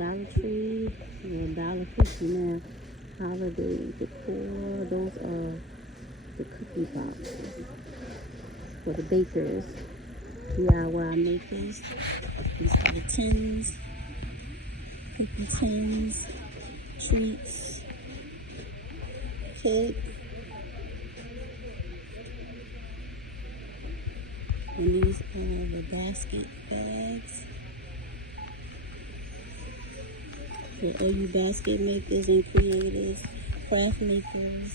Dollar Tree, $1.50 now. Holiday decor. Those are the cookie boxes for the bakers. DIY makers. These are the tins, cookie tins, treats, cake. And these are the basket bags. For all you basket makers and creators, craft makers.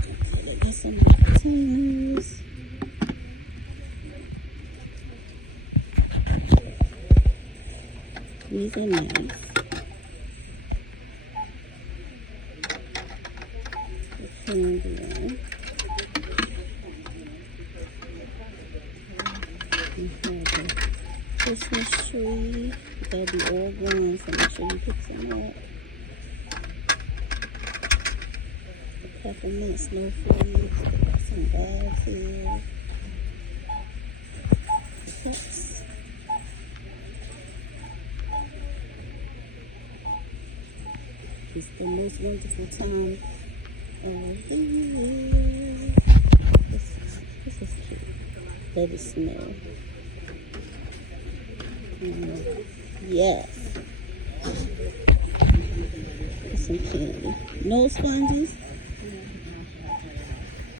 Okay, I got some containers. These are nice. The candy. We have the Christmas tree. They'll be all gone, so make sure you pick some up. The peppermint snowflakes. Got some bags here. Cups. It's the most wonderful time of the year. This is cute. Let it snow. Yes. Some candy. No sponges.